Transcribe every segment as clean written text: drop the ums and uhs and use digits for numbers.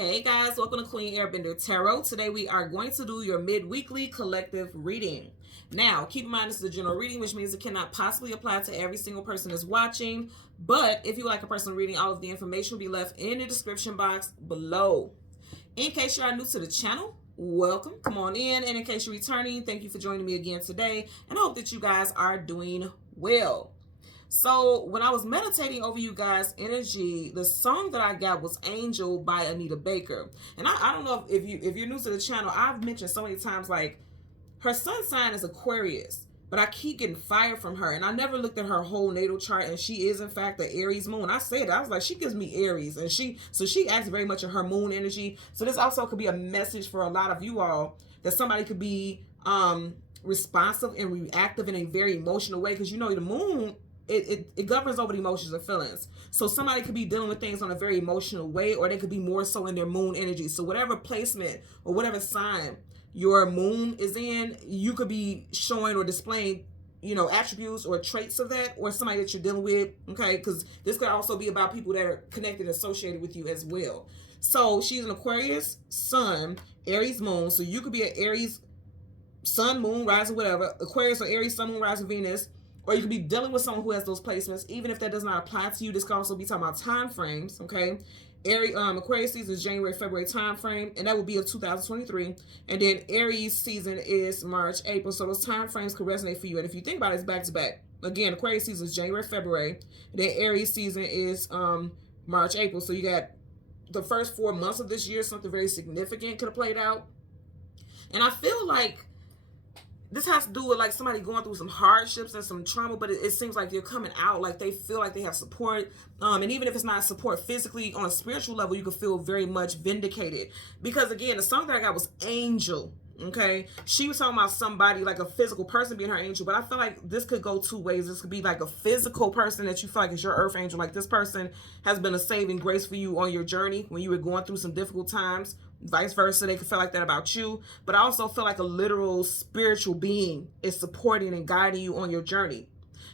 Hey guys, welcome to Queen Airbender Tarot. Today we are going to do your mid-weekly collective reading. Now, keep in mind this is a general reading, which means it cannot possibly apply to every single person that's watching. But if you would like a personal reading, all of the information will be left in the description box below. In case you are new to the channel, welcome. Come on in. And in case you're returning, thank you for joining me again today. And I hope that you guys are doing well. So when I was meditating over you guys' energy, the song that I got was Angel by Anita Baker. And I don't know if you're new to the channel, I've mentioned so many times, like, her sun sign is Aquarius, but I keep getting fire from her. And I never looked at her whole natal chart, and she is in fact the Aries moon. I said, I was like, she gives me Aries, and she acts very much in her moon energy. So this also could be a message for a lot of you all, that somebody could be responsive and reactive in a very emotional way, because you know the moon, it governs over the emotions and feelings. So somebody could be dealing with things on a very emotional way, or they could be more so in their moon energy. So whatever placement or whatever sign your moon is in, you could be showing or displaying, you know, attributes or traits of that, or somebody that you're dealing with, okay? Because this could also be about people that are connected, associated with you as well. So she's an Aquarius sun, Aries moon. So you could be an Aries sun, moon, rising, whatever, Aquarius or Aries sun, moon, rising, Venus. Or you could be dealing with someone who has those placements. Even if that does not apply to you, this could also be talking about time frames, okay? Aquarius season is January, February time frame, and that would be of 2023. And then Aries season is March, April. So those time frames could resonate for you. And if you think about it, it's back to back. Again, Aquarius season is January, February. And then Aries season is March, April. So you got the first 4 months of this year, something very significant could have played out. And I feel like this has to do with like somebody going through some hardships and some trauma, but it seems like they're coming out, like they feel like they have support. And even if it's not support physically, on a spiritual level, you can feel very much vindicated. Because again, the song that I got was Angel. Okay, she was talking about somebody, like a physical person being her angel, but I feel like this could go two ways. This could be like a physical person that you feel like is your earth angel, like this person has been a saving grace for you on your journey when you were going through some difficult times. Vice versa, they could feel like that about you. But I also feel like a literal spiritual being is supporting and guiding you on your journey.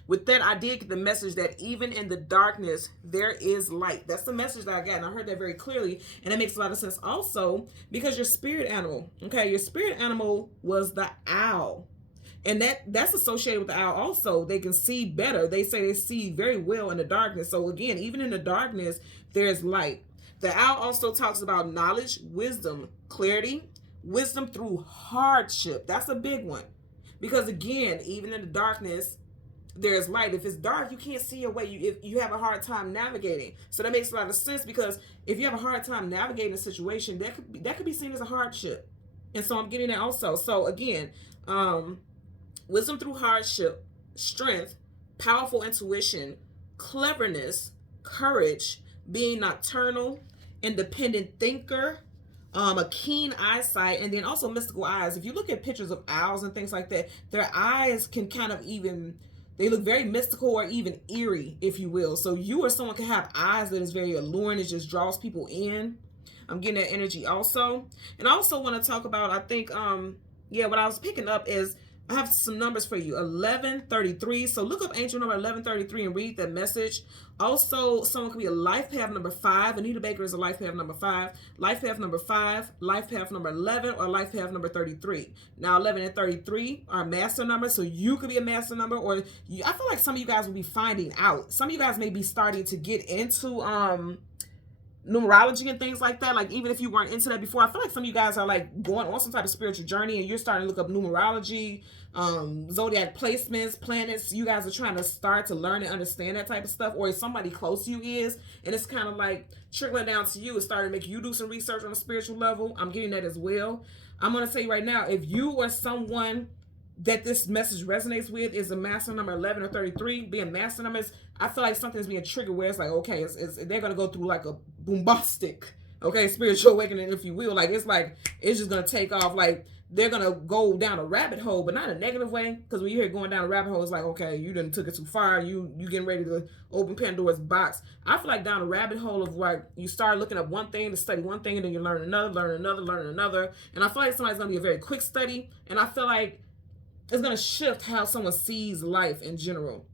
With that, I did get the message that even in the darkness, there is light. That's the message that I got, and I heard that very clearly, and it makes a lot of sense also because your spirit animal, okay, your spirit animal was the owl. And that's associated with the owl also. They can see better. They say they see very well in the darkness. So again, even in the darkness, there's light. The owl also talks about knowledge, wisdom, clarity, wisdom through hardship. That's a big one. Because again, even in the darkness, there's light. If it's dark, you can't see your way. You have a hard time navigating. So that makes a lot of sense, because if you have a hard time navigating a situation, that could be seen as a hardship. And so I'm getting that also. So again, wisdom through hardship, strength, powerful intuition, cleverness, courage, being nocturnal, independent thinker, a keen eyesight, and then also mystical eyes. If you look at pictures of owls and things like that, their eyes can kind of even, they look very mystical or even eerie, if you will. So you or someone can have eyes that is very alluring. It just draws people in. I'm getting that energy also. And I also want to talk about, I think, what I was picking up is, I have some numbers for you. 1133. So look up angel number 1133 and read that message. Also, someone could be a life path number 5. Anita Baker is a life path number 5. Life path number 5, life path number 11, or life path number 33. Now, 11 and 33 are master numbers, so you could be a master number, or I feel like some of you guys will be finding out. Some of you guys may be starting to get into numerology and things like that. Like, even if you weren't into that before, I feel like some of you guys are like going on some type of spiritual journey, and you're starting to look up numerology, zodiac placements, planets. You guys are trying to start to learn and understand that type of stuff, or if somebody close to you is, and it's kind of like trickling down to you. It's starting to make you do some research on a spiritual level. I'm getting that as well. I'm going to tell you right now, if you or someone that this message resonates with is a master number 11 or 33, being master numbers, I feel like something's being triggered where it's like, okay, they're going to go through like a bombastic, okay, spiritual awakening, if you will. Like, it's just going to take off. Like, they're going to go down a rabbit hole, but not a negative way. Because when you hear going down a rabbit hole, it's like, okay, you done took it too far. You getting ready to open Pandora's box. I feel like down a rabbit hole of like, you start looking at one thing to study one thing, and then you learn another, learn another, learn another. And I feel like somebody's going to be a very quick study. And I feel like it's going to shift how someone sees life in general.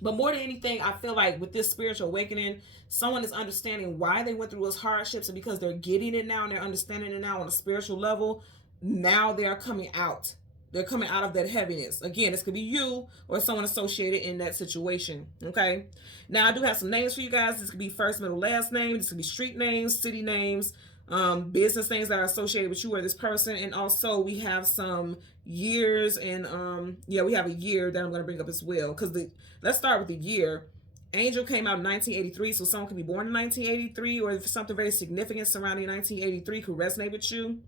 But more than anything, I feel like with this spiritual awakening, someone is understanding why they went through those hardships, and because they're getting it now and they're understanding it now on a spiritual level, now they are coming out. They're coming out of that heaviness. Again, this could be you or someone associated in that situation. Okay. Now I do have some names for you guys. This could be first, middle, last name. This could be street names, city names, business names that are associated with you or this person. And also we have some years, and yeah, we have a year that I'm going to bring up as well. Because let's start with the year. Angel came out in 1983, so someone could be born in 1983, or if something very significant surrounding 1983 could resonate with you.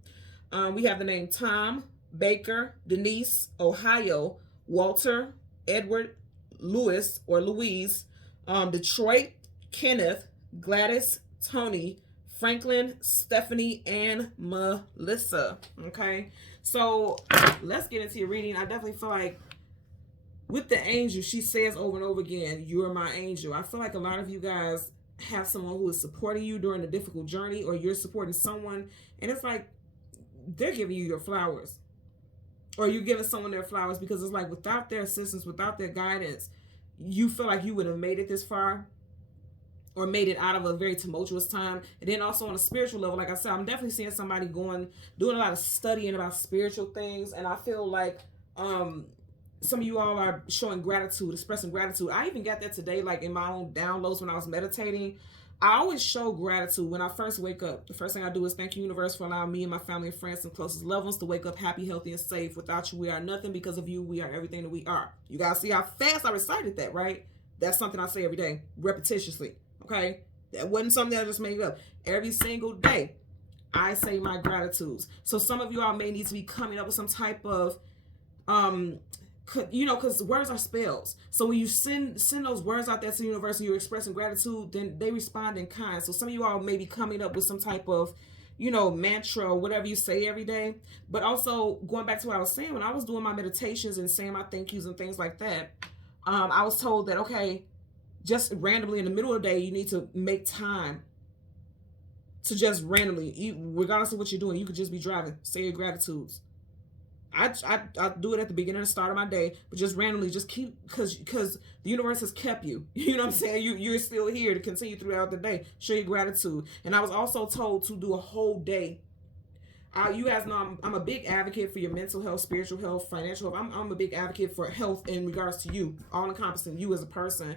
We have the name Tom, Baker, Denise, Ohio, Walter, Edward, Louis or Louise, Detroit, Kenneth, Gladys, Tony, Franklin, Stephanie, and Melissa. Okay, so let's get into your reading. I definitely feel like with the angel, she says over and over again, "You're my angel." I feel like a lot of you guys have someone who is supporting you during a difficult journey, or you're supporting someone, and it's like they're giving you your flowers, or you're giving someone their flowers, because it's like without their assistance, without their guidance, you feel like you would have made it this far or made it out of a very tumultuous time. And then also on a spiritual level, like I said, I'm definitely seeing somebody doing a lot of studying about spiritual things. And I feel like some of you all are showing gratitude, expressing gratitude. I even got that today, like in my own downloads when I was meditating. I always show gratitude when I first wake up. The first thing I do is thank you, universe, for allowing me and my family and friends and closest loved ones to wake up happy, healthy, and safe. Without you, we are nothing. Because of you, we are everything that we are. You guys see how fast I recited that, right? That's something I say every day, repetitiously. Okay? That wasn't something that I just made up. Every single day, I say my gratitudes. So some of you all may need to be coming up with some type of because words are spells. So when you send those words out there to the universe and you're expressing gratitude, then they respond in kind. So some of you all may be coming up with some type of, mantra or whatever you say every day. But also going back to what I was saying, when I was doing my meditations and saying my thank yous and things like that, I was told that, okay, just randomly in the middle of the day, you need to make time to just randomly, regardless of what you're doing, you could just be driving, say your gratitudes. I do it at the beginning and start of my day, but just randomly, just keep, because the universe has kept you. You know what I'm saying? You're still here to continue throughout the day. Show your gratitude. And I was also told to do a whole day. You guys know I'm a big advocate for your mental health, spiritual health, financial health. I'm a big advocate for health in regards to you, all encompassing you as a person.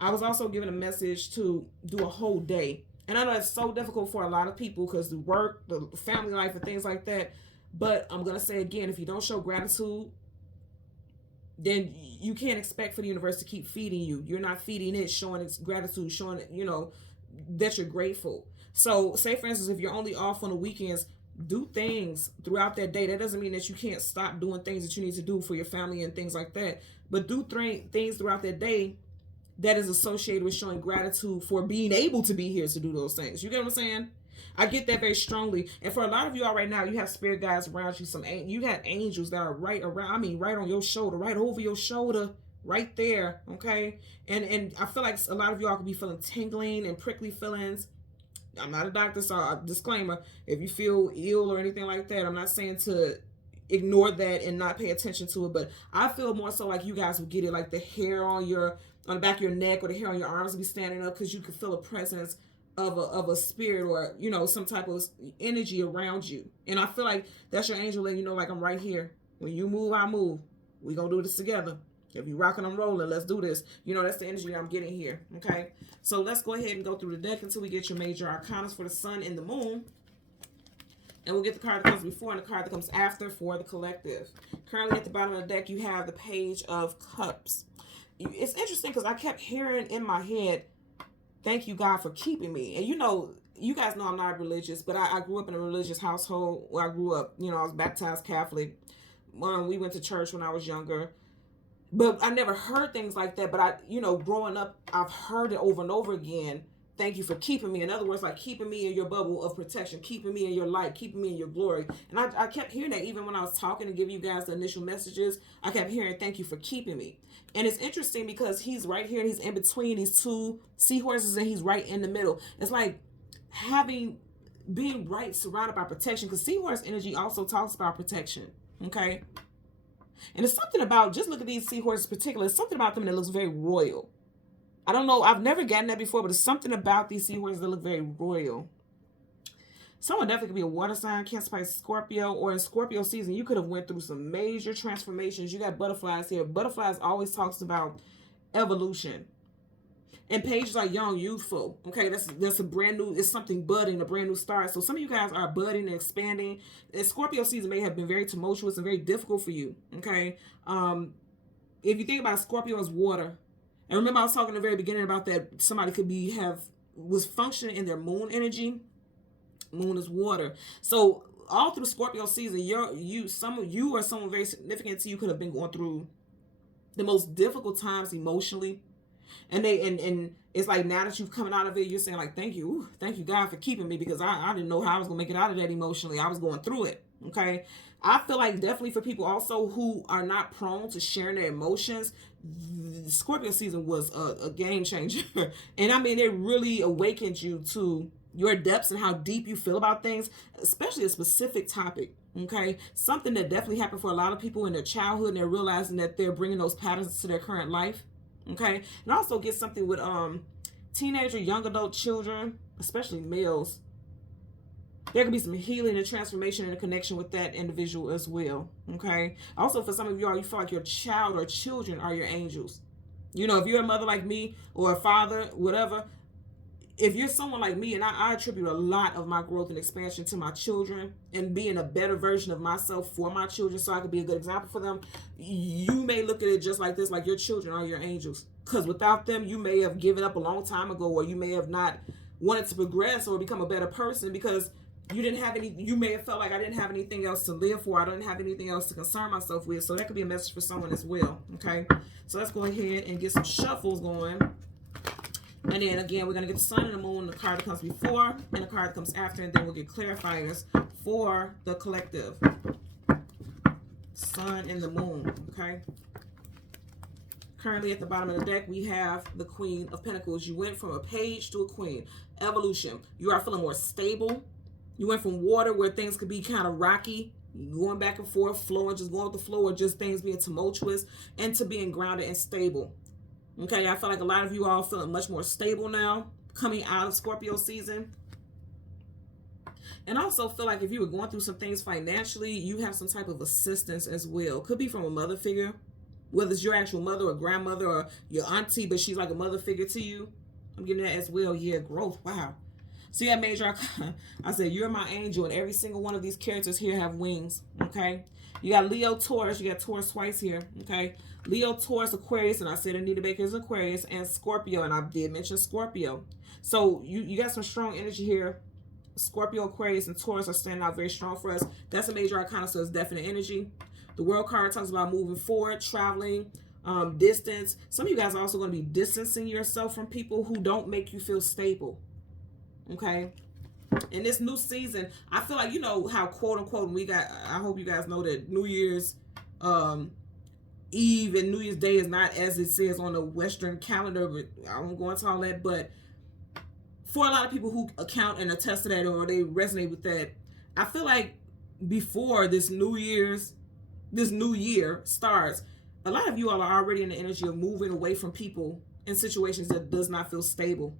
I was also given a message to do a whole day. And I know it's so difficult for a lot of people because the work, the family life, and things like that. But I'm going to say again, if you don't show gratitude, then you can't expect for the universe to keep feeding you. You're not feeding it, showing its gratitude, showing it, that you're grateful. So say, for instance, if you're only off on the weekends, do things throughout that day. That doesn't mean that you can't stop doing things that you need to do for your family and things like that. But do things throughout that day that is associated with showing gratitude for being able to be here to do those things. You get what I'm saying? I get that very strongly. And for a lot of you all right now, you have spirit guides around you. You have angels that are right around, right on your shoulder, right over your shoulder, right there. Okay. And I feel like a lot of you all could be feeling tingling and prickly feelings. I'm not a doctor, so disclaimer, if you feel ill or anything like that, I'm not saying to ignore that and not pay attention to it, but I feel more so like you guys would get it, like the hair on the back of your neck or the hair on your arms will be standing up because you could feel a presence of a spirit or some type of energy around you. And I feel like that's your angel letting you know, like, I'm right here. When you move, I move. We gonna do this together. If you rocking, I'm rolling. Let's do this. That's the energy that I'm getting here. Okay, so let's go ahead and go through the deck until we get your major arcanas for the sun and the moon, and we'll get the card that comes before and the card that comes after for the collective. Currently at the bottom of the deck, you have the Page of Cups. It's interesting because I kept hearing in my head, thank you, God, for keeping me. And you guys know I'm not religious, but I grew up in a religious household where I grew up. I was baptized Catholic. We went to church when I was younger. But I never heard things like that. But growing up, I've heard it over and over again. Thank you for keeping me. In other words, like keeping me in your bubble of protection, keeping me in your light, keeping me in your glory. And I kept hearing that even when I was talking and giving you guys the initial messages. I kept hearing, thank you for keeping me. And it's interesting because he's right here and he's in between these two seahorses and he's right in the middle. It's like being right surrounded by protection, because seahorse energy also talks about protection. Okay. And it's something about, just look at these seahorses in particular, it's something about them that looks very royal. I don't know. I've never gotten that before, but it's something about these seahorses that look very royal. Someone definitely could be a water sign, Cancer, Pisces, Scorpio, or in Scorpio season, you could have went through some major transformations. You got butterflies here. Butterflies always talks about evolution. And pages are young, youthful. Okay, that's a brand new, it's something budding, a brand new start. So some of you guys are budding and expanding. And Scorpio season may have been very tumultuous and very difficult for you. Okay. If you think about Scorpio as water, and remember I was talking in the very beginning about that somebody could was functioning in their moon energy. Moon is water. So all through Scorpio season, some of you or someone very significant to you could have been going through the most difficult times emotionally. And it's like now that you've coming out of it, you're saying like, thank you God for keeping me, because I didn't know how I was gonna make it out of that emotionally. I was going through it. Okay. I feel like definitely for people also who are not prone to sharing their emotions, the Scorpio season was a game changer. And I mean, it really awakened you to your depths and how deep you feel about things, especially a specific topic. Okay. Something that definitely happened for a lot of people in their childhood, and they're realizing that they're bringing those patterns to their current life. Okay. And also get something with teenager, young adult children, especially males. There could be some healing and transformation and a connection with that individual as well. Okay. Also, for some of y'all, you feel like your child or children are your angels. You know, if you're a mother like me or a father, whatever, if you're someone like me, and I attribute a lot of my growth and expansion to my children and being a better version of myself for my children so I could be a good example for them, you may look at it just like this, like your children are your angels. Because without them, you may have given up a long time ago, or you may have not wanted to progress or become a better person because you didn't have any, you may have felt like I didn't have anything else to live for. I didn't have anything else to concern myself with. So that could be a message for someone as well. Okay. So let's go ahead and get some shuffles going. And then again, we're going to get the sun and the moon, the card that comes before and the card that comes after, and then we'll get clarifiers for the collective. Sun and the moon, okay? Currently at the bottom of the deck, we have the Queen of Pentacles. You went from a page to a queen. Evolution. You are feeling more stable. You went from water where things could be kind of rocky, going back and forth, flowing, just going with the flow, or just things being tumultuous, into being grounded and stable. Okay, I feel like a lot of you all feeling much more stable now, coming out of Scorpio season. And I also feel like if you were going through some things financially, you have some type of assistance as well. Could be from a mother figure, whether it's your actual mother or grandmother or your auntie, but she's like a mother figure to you. I'm getting that as well. Yeah, growth. Wow. So you have major arcana. I said, you're my angel, and every single one of these characters here have wings. Okay. You got Leo, Taurus. You got Taurus twice here. Okay. Leo, Taurus, Aquarius, and I said Anita Baker's Aquarius, and Scorpio, and I did mention Scorpio. So you got some strong energy here. Scorpio, Aquarius, and Taurus are standing out very strong for us. That's a major arcana, so it's definite energy. The World card talks about moving forward, traveling, distance. Some of you guys are also going to be distancing yourself from people who don't make you feel stable. Okay. In this new season, I feel like, you know how quote unquote, I hope you guys know that New Year's Eve and New Year's Day is not as it says on the Western calendar, but I won't go into all that. But for a lot of people who account and attest to that, or they resonate with that, I feel like before this new year starts, a lot of you all are already in the energy of moving away from people in situations that does not feel stable.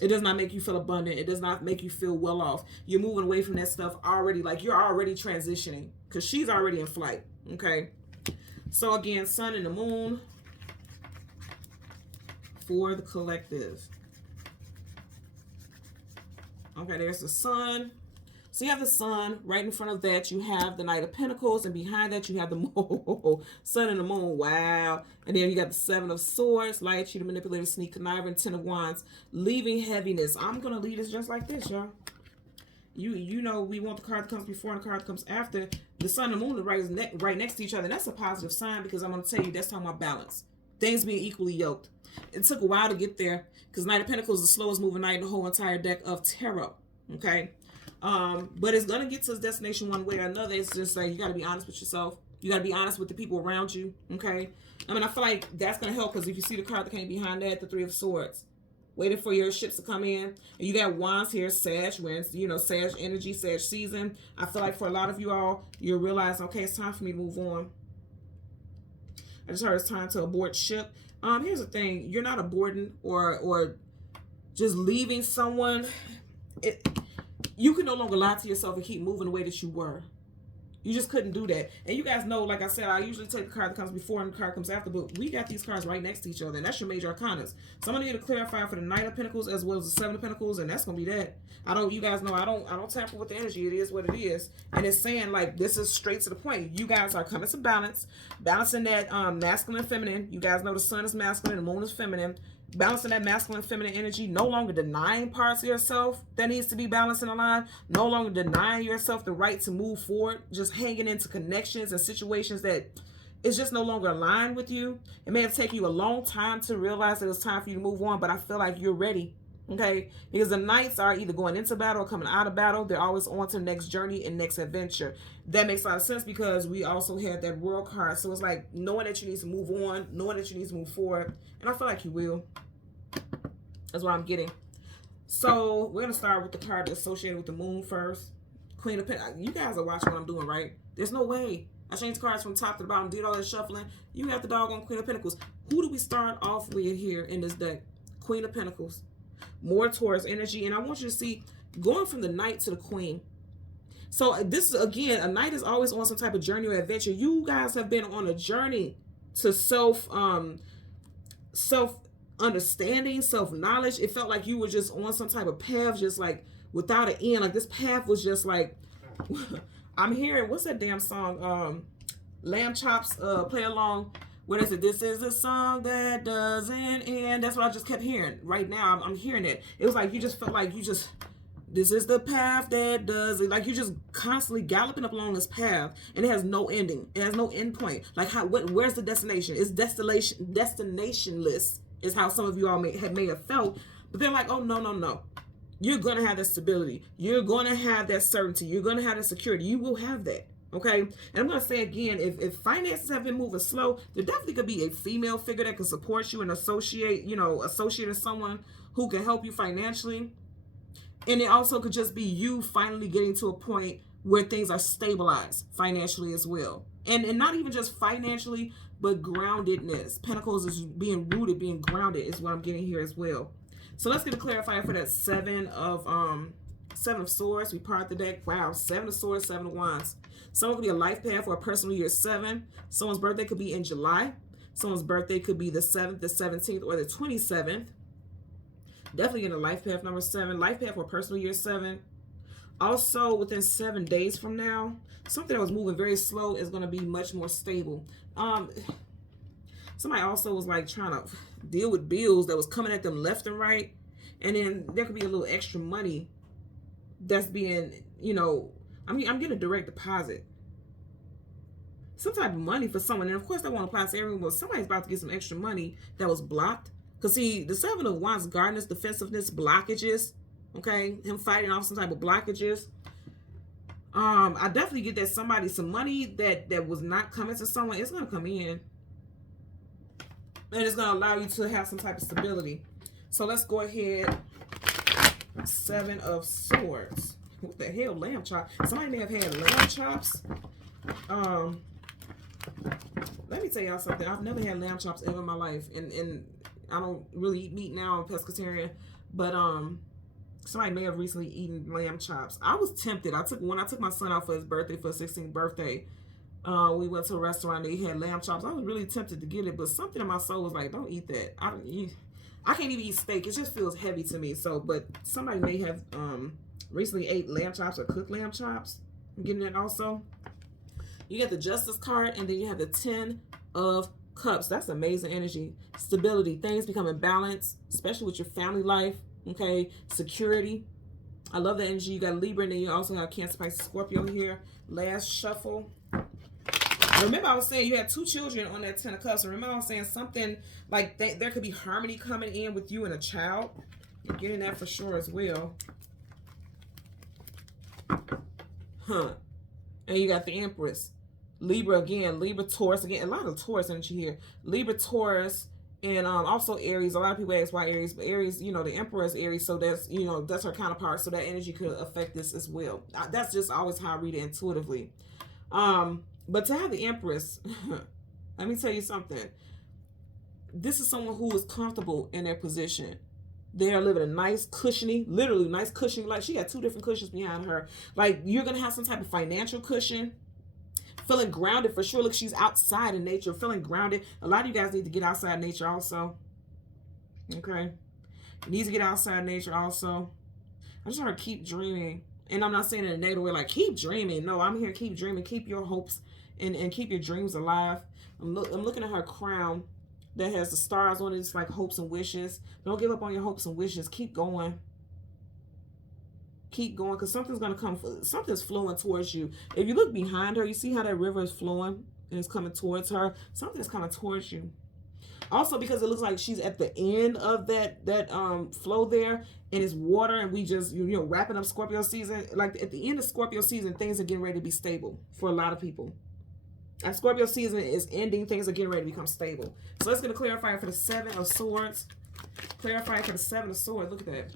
It does not make you feel abundant. It does not make you feel well off. You're moving away from that stuff already, like you're already transitioning, because she's already in flight. Okay. So again, sun and the moon for the collective. Okay, there's the sun. So you have the sun. Right in front of that, you have the Knight of Pentacles. And behind that, you have the moon. Sun and the moon. Wow. And then you got the Seven of Swords. Light, cheater, manipulator, sneak, conniver, Ten of Wands. Leaving heaviness. I'm going to leave this just like this, y'all. You know, we want the card that comes before and the card that comes after. The sun and the moon are right next to each other. And that's a positive sign, because I'm going to tell you that's talking about balance. Things being equally yoked. It took a while to get there, because Knight of Pentacles is the slowest moving knight in the whole entire deck of tarot. Okay. But it's going to get to its destination one way or another. It's just like, you got to be honest with yourself. You got to be honest with the people around you. Okay. I mean, I feel like that's going to help, because if you see the card that came behind that, the Three of Swords, waiting for your ships to come in. And you got Wands here, Sag, when, you know, Sag energy, Sag season. I feel like for a lot of you all, you'll realize, okay, it's time for me to move on. I just heard it's time to abort ship. Here's the thing. You're not aborting or just leaving someone. You can no longer lie to yourself and keep moving the way that you were. You just couldn't do that. And you guys know, like I said, I usually take the card that comes before and the card comes after, but we got these cards right next to each other, and that's your major arcanas. So I'm gonna need to clarify for the Knight of Pentacles as well as the Seven of Pentacles, and that's gonna be that. You guys know I don't tamper with the energy. It is what it is. And it's saying, like, this is straight to the point. You guys are coming to balance, balancing that masculine and feminine. You guys know the sun is masculine, the moon is feminine. Balancing that masculine and feminine energy, no longer denying parts of yourself that needs to be balanced and aligned, no longer denying yourself the right to move forward, just hanging into connections and situations that is just no longer aligned with you. It may have taken you a long time to realize that it's time for you to move on, but I feel like you're ready, okay? Because the Knights are either going into battle or coming out of battle. They're always on to the next journey and next adventure. That makes a lot of sense because we also had that World card. So it's like knowing that you need to move on, knowing that you need to move forward, and I feel like you will. That's what I'm getting. So we're going to start with the card associated with the moon first. Queen of Pentacles. You guys are watching what I'm doing, right? There's no way. I changed cards from top to the bottom, did all that shuffling. You have the doggone Queen of Pentacles. Who do we start off with here in this deck? Queen of Pentacles. More Taurus energy. And I want you to see, going from the Knight to the Queen. So this is, again, a Knight is always on some type of journey or adventure. You guys have been on a journey to self-understanding, self-knowledge. It felt like you were just on some type of path, just like without an end. Like this path was just like, I'm hearing, what's that damn song? Lamb Chops, Play Along. What is it? This is a song that doesn't end. That's what I just kept hearing. Right now, I'm hearing it. It was like you just felt like this is the path that does it. Like you're just constantly galloping up along this path, and it has no ending. It has no end point. Like where's the destination? It's destinationless. Is how some of you all may have felt. But they're like, oh no. You're gonna have that stability. You're gonna have that certainty. You're gonna have that security. You will have that. Okay. And I'm gonna say again, if finances have been moving slow, there definitely could be a female figure that can support you and associate with someone who can help you financially. And it also could just be you finally getting to a point where things are stabilized financially as well. And not even just financially, but groundedness. Pentacles is being rooted, being grounded is what I'm getting here as well. So let's get a clarifier for that Seven of Swords. We part the deck. Wow, Seven of Swords, Seven of Wands. Someone could be a life path or a personal year 7. Someone's birthday could be in July. Someone's birthday could be the 7th, the 17th, or the 27th. Definitely in a life path number 7. Life path or personal year 7. Also, within 7 days from now, something that was moving very slow is going to be much more stable. Somebody also was like trying to deal with bills that was coming at them left and right. And then there could be a little extra money that's being, I'm getting a direct deposit. Some type of money for someone. And of course, that won't apply to everyone, but somebody's about to get some extra money that was blocked. Because see, the Seven of Wands, guardedness, defensiveness, blockages. Okay, him fighting off some type of blockages. I definitely get that some money that was not coming to someone, it's going to come in. And it's going to allow you to have some type of stability. So let's go ahead. 7 of Swords. What the hell? Lamb chop. Somebody may have had lamb chops. Let me tell y'all something. I've never had lamb chops ever in my life. And I don't really eat meat now. I'm pescatarian. But somebody may have recently eaten lamb chops. I was tempted. When I took my son out for his birthday, for his 16th birthday, we went to a restaurant. They had lamb chops. I was really tempted to get it, but something in my soul was like, don't eat that. I can't even eat steak. It just feels heavy to me. So, but somebody may have recently ate lamb chops or cooked lamb chops. I'm getting that also. You get the Justice card, and then you have the 10 of Cups. That's amazing energy. Stability. Things becoming balanced, especially with your family life. Okay. Security. I love that energy. You got Libra, and then you also have Cancer, Pisces, Scorpio here. Last shuffle. Remember I was saying you had 2 children on that 10 of Cups. And remember I was saying something like there could be harmony coming in with you and a child. You're getting that for sure as well. And you got the Empress. Libra again. Libra, Taurus again. A lot of Taurus energy here. Libra, Taurus, and also Aries. A lot of people ask why Aries, but Aries, the Emperor is Aries, so that's, that's her counterpart. So that energy could affect this as well. That's just always how I read it intuitively. But to have the Empress, let me tell you something. this is someone who is comfortable in their position. They are living a nice, cushiony, literally nice cushiony life. She got 2 different cushions behind her. Like, you're going to have some type of financial cushion. Feeling grounded for sure. Look, she's outside in nature, feeling grounded. A lot of you guys need to get outside nature also. Okay. You need to get outside nature also. I just want to keep dreaming. And I'm not saying in a negative way, like, keep dreaming. No, I'm here, keep dreaming. Keep your hopes and keep your dreams alive. I'm looking at her crown that has the stars on it. It's like hopes and wishes. Don't give up on your hopes and wishes. Keep going. Keep going, because something's going to come. Something's flowing towards you. If you look behind her, you see how that river is flowing and it's coming towards her. Something's coming towards you. Also, because it looks like she's at the end of that flow there, and it's water, and we just, you know, wrapping up Scorpio season. Like, at the end of Scorpio season, things are getting ready to be stable for a lot of people. As Scorpio season is ending, things are getting ready to become stable. So let's get a clarifier for the 7 of Swords. Clarifier for the 7 of Swords. Look at that.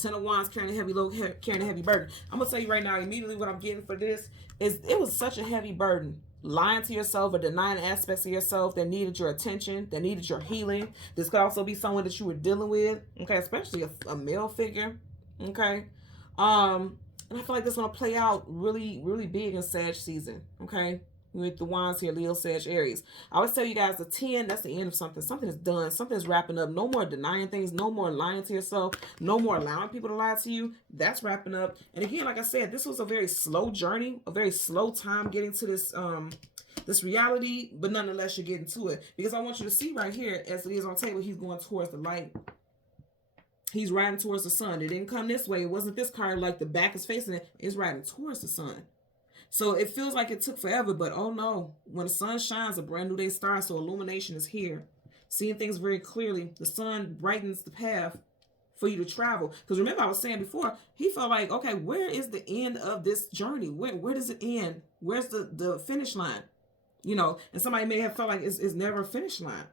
10 of Wands, carrying a heavy load, carrying a heavy burden. I'm going to tell you right now, immediately what I'm getting for this is it was such a heavy burden. Lying to yourself or denying aspects of yourself that needed your attention, that needed your healing. This could also be someone that you were dealing with, okay, especially a male figure, okay? And I feel like this is going to play out really, really big in Sag season, okay? With the Wands here, Leo, Sag, Aries. I always tell you guys, the 10, that's the end of something. Something is done. Something's wrapping up. No more denying things. No more lying to yourself. No more allowing people to lie to you. That's wrapping up. And again, like I said, this was a very slow journey, a very slow time getting to this this reality, but nonetheless, you're getting to it. Because I want you to see right here, as it is on table, he's going towards the light. He's riding towards the sun. It didn't come this way. It wasn't this card like the back is facing it. It's riding towards the sun. So it feels like it took forever, but oh no, when the sun shines, a brand new day starts, so illumination is here. Seeing things very clearly, the sun brightens the path for you to travel. Because remember, I was saying before, he felt like, okay, where is the end of this journey? Where does it end? Where's the finish line? You know, and somebody may have felt like it's never a finish line.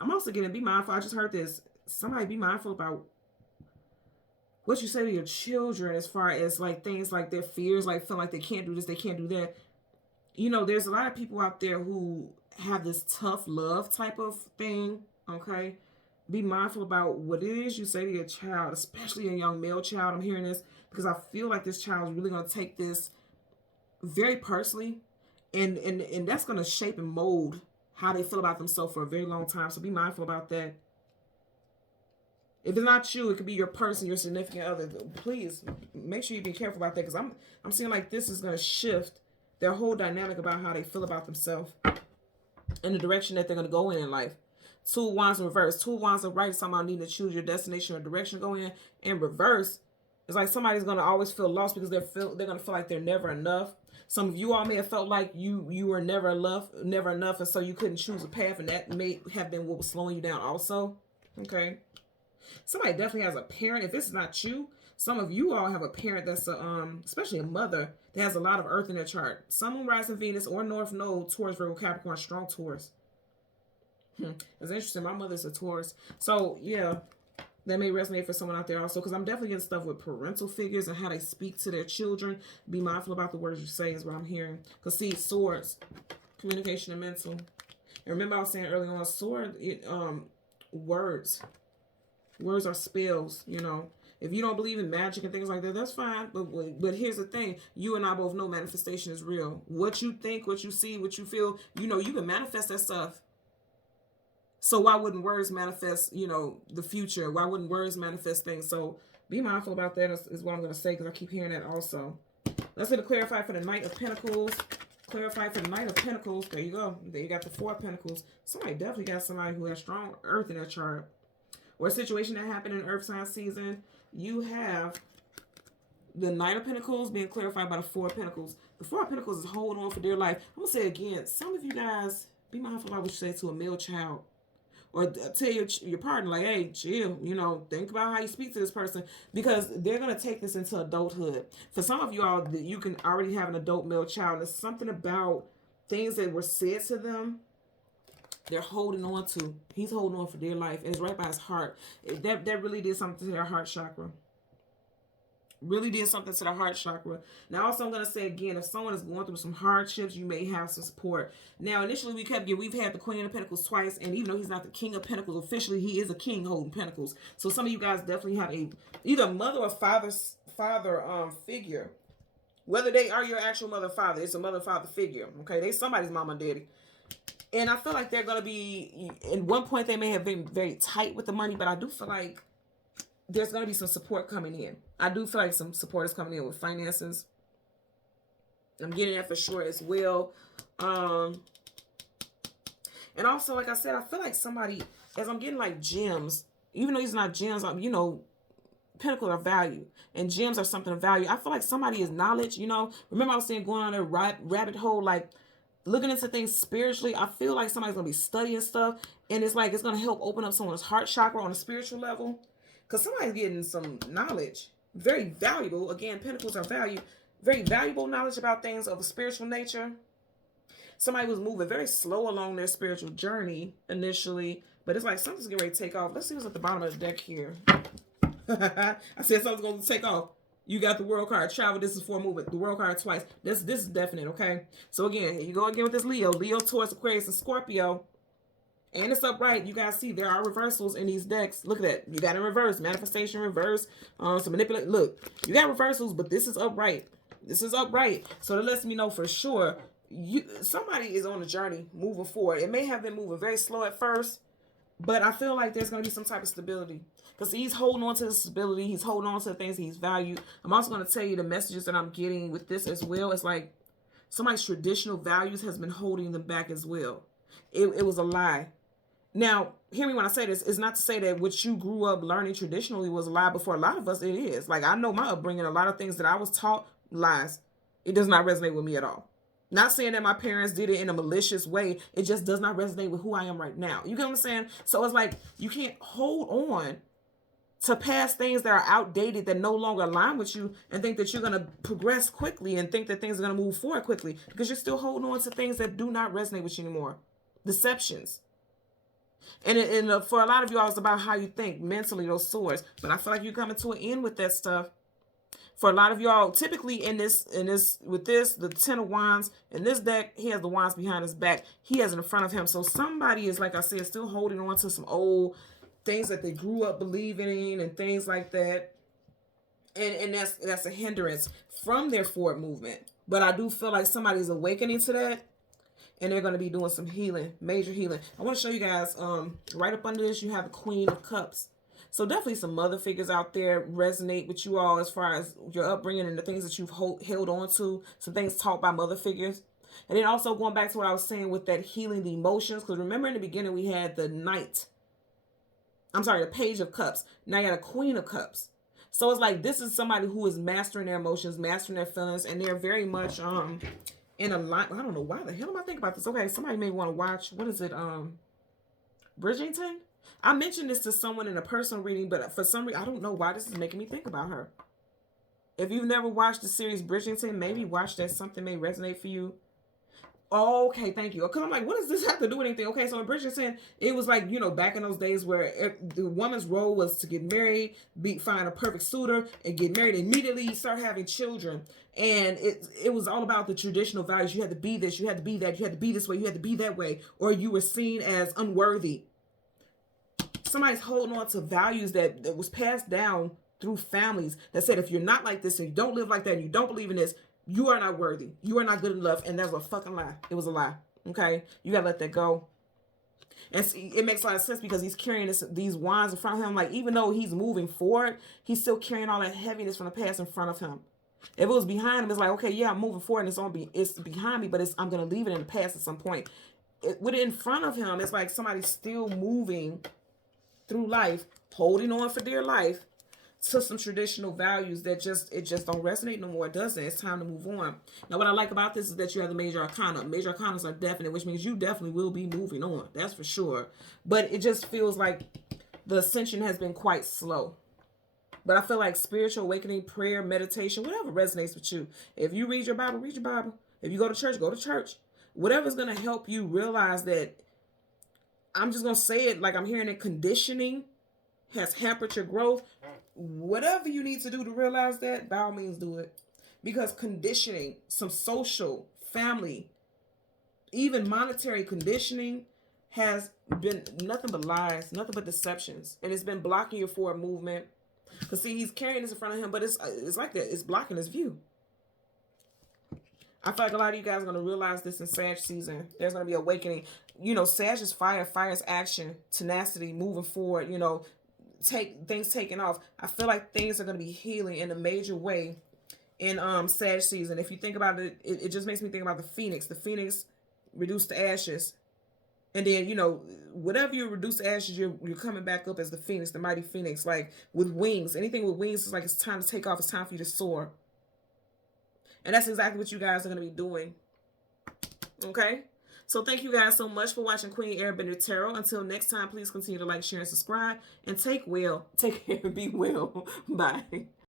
I'm also going to be mindful. I just heard this. Somebody be mindful about what you say to your children as far as like things like their fears, like feeling like they can't do this, they can't do that. You know, there's a lot of people out there who have this tough love type of thing, okay? Be mindful about what it is you say to your child, especially a young male child. I'm hearing this because I feel like this child is really going to take this very personally, and that's going to shape and mold how they feel about themselves for a very long time. So be mindful about that. If it's not you, it could be your person, your significant other. Please make sure you be careful about that, because I'm seeing like this is going to shift their whole dynamic about how they feel about themselves and the direction that they're going to go in life. 2 wands in reverse. 2 wands in right is talking about needing to choose your destination or direction to go in. In reverse, it's like somebody's going to always feel lost because they're going to feel like they're never enough. Some of you all may have felt like you were never enough, and so you couldn't choose a path, and that may have been what was slowing you down also. Okay. Somebody definitely has a parent. If it's not you, some of you all have a parent that's especially a mother that has a lot of earth in their chart. Sun, Moon, Rising, Venus, or North Node, Taurus, Virgo, Capricorn, strong Taurus. It's interesting. My mother's a Taurus. So, yeah, that may resonate for someone out there also, because I'm definitely getting stuff with parental figures and how they speak to their children. Be mindful about the words you say is what I'm hearing. Because, see, swords, communication and mental. And remember I was saying earlier on, sword, words. Words are spells, you know. If you don't believe in magic and things like that, that's fine. But here's the thing. You and I both know manifestation is real. What you think, what you see, what you feel, you know, you can manifest that stuff. So why wouldn't words manifest, you know, the future? Why wouldn't words manifest things? So be mindful about that is what I'm going to say, because I keep hearing that also. Let's get a clarify for the Knight of Pentacles. Clarify for the Knight of Pentacles. There you go. There you got the 4 of Pentacles. Somebody definitely got somebody who has strong earth in their chart. Or a situation that happened in Earth sign season. You have the Knight of Pentacles being clarified by the 4 of Pentacles. The 4 of Pentacles is holding on for dear life. I'm going to say again, some of you guys, be mindful about what you say to a male child. Or tell your partner, like, hey, chill, you know, think about how you speak to this person. Because they're going to take this into adulthood. For some of you all, you can already have an adult male child. There's something about things that were said to them they're holding on to. He's holding on for dear life. And it's right by his heart. That really did something to their heart chakra. Really did something to the heart chakra. Now, also, I'm going to say again, if someone is going through some hardships, you may have some support. Now, initially, we've had the Queen of Pentacles twice, and even though he's not the King of Pentacles officially, he is a king holding Pentacles. So some of you guys definitely have either mother or father figure. Whether they are your actual mother or father, it's a mother or father figure. Okay, they somebody's mama and daddy. And I feel like they're going to be, at one point, they may have been very tight with the money, but I do feel like there's going to be some support coming in. I do feel like some support is coming in with finances. I'm getting that for sure as well. And also, like I said, I feel like somebody, as I'm getting like gems, even though these are not gems, you know, pentacles are value. And gems are something of value. I feel like somebody is knowledge, you know. Remember I was saying going on a rabbit hole, like looking into things spiritually. I feel like somebody's going to be studying stuff. And it's like it's going to help open up someone's heart chakra on a spiritual level. Because somebody's getting some knowledge, very valuable. Again, pentacles are value, very valuable knowledge about things of a spiritual nature. Somebody was moving very slow along their spiritual journey initially, but it's like something's getting ready to take off. Let's see what's at the bottom of the deck here. I said something's going to take off. You got the World card. Travel, this is for movement. The World card twice. This is definite, okay? So again, here you go again with this Leo. Leo, Taurus, Aquarius, and Scorpio. And it's upright. You guys see there are reversals in these decks. Look at that. You got in reverse. Manifestation reverse. Some manipulate. Look, you got reversals, but this is upright. This is upright. So that lets me know for sure somebody is on a journey moving forward. It may have been moving very slow at first, but I feel like there's going to be some type of stability. Because he's holding on to the stability. He's holding on to the things he's valued. I'm also going to tell you the messages that I'm getting with this as well. It's like somebody's traditional values has been holding them back as well. It was a lie. Now, hear me when I say this. It's not to say that what you grew up learning traditionally was a lie, but for a lot of us, it is. Like, I know my upbringing, a lot of things that I was taught, lies. It does not resonate with me at all. Not saying that my parents did it in a malicious way. It just does not resonate with who I am right now. You get what I'm saying? So it's like you can't hold on to past things that are outdated, that no longer align with you, and think that you're going to progress quickly and think that things are going to move forward quickly, because you're still holding on to things that do not resonate with you anymore. Deceptions. And for a lot of y'all, it's about how you think mentally, those swords. But I feel like you're coming to an end with that stuff. For a lot of y'all, typically with this, the Ten of Wands, in this deck, he has the wands behind his back. He has it in front of him. So somebody is, like I said, still holding on to some old things that they grew up believing in and things like that. And that's a hindrance from their forward movement. But I do feel like somebody's awakening to that. And they're going to be doing some healing, major healing. I want to show you guys, right up under this, you have the Queen of Cups. So definitely some mother figures out there resonate with you all as far as your upbringing and the things that you've held on to, some things taught by mother figures. And then also going back to what I was saying with that healing the emotions, because remember in the beginning we had the the Page of Cups. Now you got a Queen of Cups. So it's like this is somebody who is mastering their emotions, mastering their feelings, and they're very much in a line. I don't know why the hell am I thinking about this. Okay, somebody may want to watch, what is it, Bridgerton? I mentioned this to someone in a personal reading, but for some reason, I don't know why this is making me think about her. If you've never watched the series Bridgerton, maybe watch that. Something may resonate for you. Oh, okay, thank you. Because I'm like, what does this have to do with anything? Okay, so in Bridgerton, it was like, you know, back in those days where the woman's role was to get married, find a perfect suitor, and get married immediately, start having children. And it was all about the traditional values. You had to be this, you had to be that, you had to be this way, you had to be that way, or you were seen as unworthy. Somebody's holding on to values that was passed down through families that said, if you're not like this, and you don't live like that, and you don't believe in this, you are not worthy. You are not good enough. And that was a fucking lie. It was a lie. Okay? You got to let that go. And see, it makes a lot of sense because he's carrying these wands in front of him. Like, even though he's moving forward, he's still carrying all that heaviness from the past in front of him. If it was behind him, it's like, okay, yeah, I'm moving forward and it's behind me, but I'm going to leave it in the past at some point. With it in front of him, it's like somebody's still moving through life, holding on for dear life to some traditional values that just don't resonate no more. It doesn't. It's time to move on. Now, what I like about this is that you have the major arcana. Major arcanas are definite, which means you definitely will be moving on. That's for sure. But it just feels like the ascension has been quite slow. But I feel like spiritual awakening, prayer, meditation, whatever resonates with you. If you read your Bible, read your Bible. If you go to church, go to church. Whatever's going to help you realize that, I'm just going to say it like I'm hearing it, conditioning has hampered your growth. whatever you need to do to realize that, by all means do it. Because conditioning, some social, family, even monetary conditioning has been nothing but lies, nothing but deceptions. And it's been blocking your forward movement. Because see, he's carrying this in front of him, but it's like that. It's blocking his view. I feel like a lot of you guys are going to realize this in Sag season. There's going to be awakening. You know, Sag is fire. Fire is action, tenacity, moving forward, you know, things taking off. I feel like things are going to be healing in a major way in Sag season. If you think about it, it just makes me think about the phoenix. The phoenix reduced to ashes. And then, you know, whatever you reduce to ashes, you're coming back up as the phoenix, the mighty phoenix, like with wings. Anything with wings is like it's time to take off. It's time for you to soar. And that's exactly what you guys are going to be doing. Okay? So thank you guys so much for watching Queen Airbender Tarot. Until next time, please continue to like, share, and subscribe. And take care and be well. Bye.